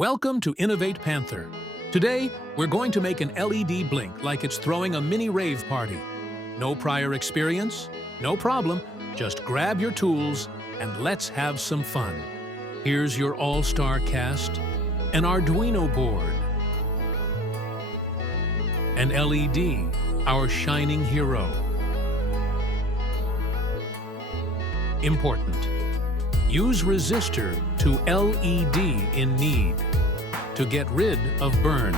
Welcome to Innovate Panther. Today, we're going to make an LED blink like it's throwing a mini rave party. No prior experience? No problem. Just grab your tools and let's have some fun. Here's your all-star cast: an Arduino board, an LED, our shining hero. Important: use resistor to LED in need to get rid of burn.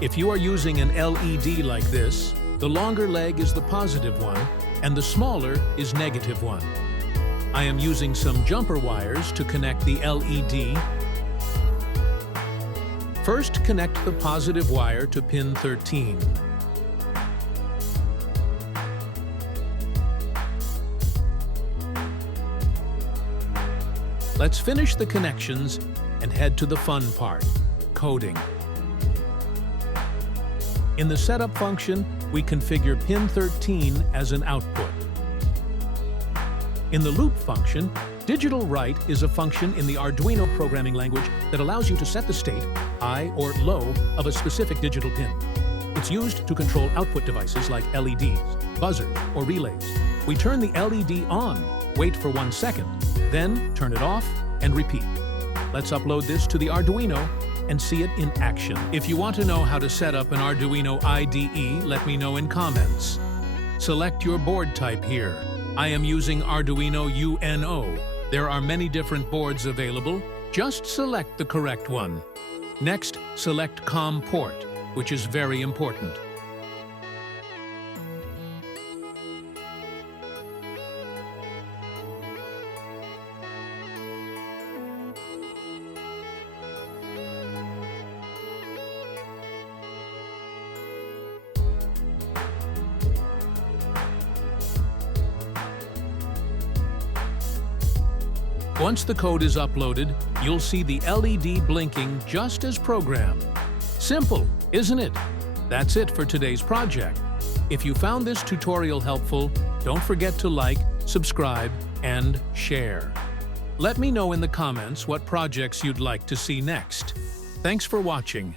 If you are using an LED like this, the longer leg is the positive one and the smaller is negative one. I am using some jumper wires to connect the LED. First, connect the positive wire to pin 13. Let's finish the connections and head to the fun part: coding. In the setup function, we configure pin 13 as an output. In the loop function, digitalWrite is a function in the Arduino programming language that allows you to set the state, high or low, of a specific digital pin. It's used to control output devices like LEDs, buzzers, or relays. We turn the LED on, wait for 1 second, then turn it off and repeat. Let's upload this to the Arduino and see it in action. If you want to know how to set up an Arduino IDE, let me know in comments. Select your board type here. I am using Arduino Uno. There are many different boards available. Just select the correct one. Next, select COM port, which is very important. Once the code is uploaded, you'll see the LED blinking just as programmed. Simple, isn't it? That's it for today's project. If you found this tutorial helpful, don't forget to like, subscribe, and share. Let me know in the comments what projects you'd like to see next. Thanks for watching.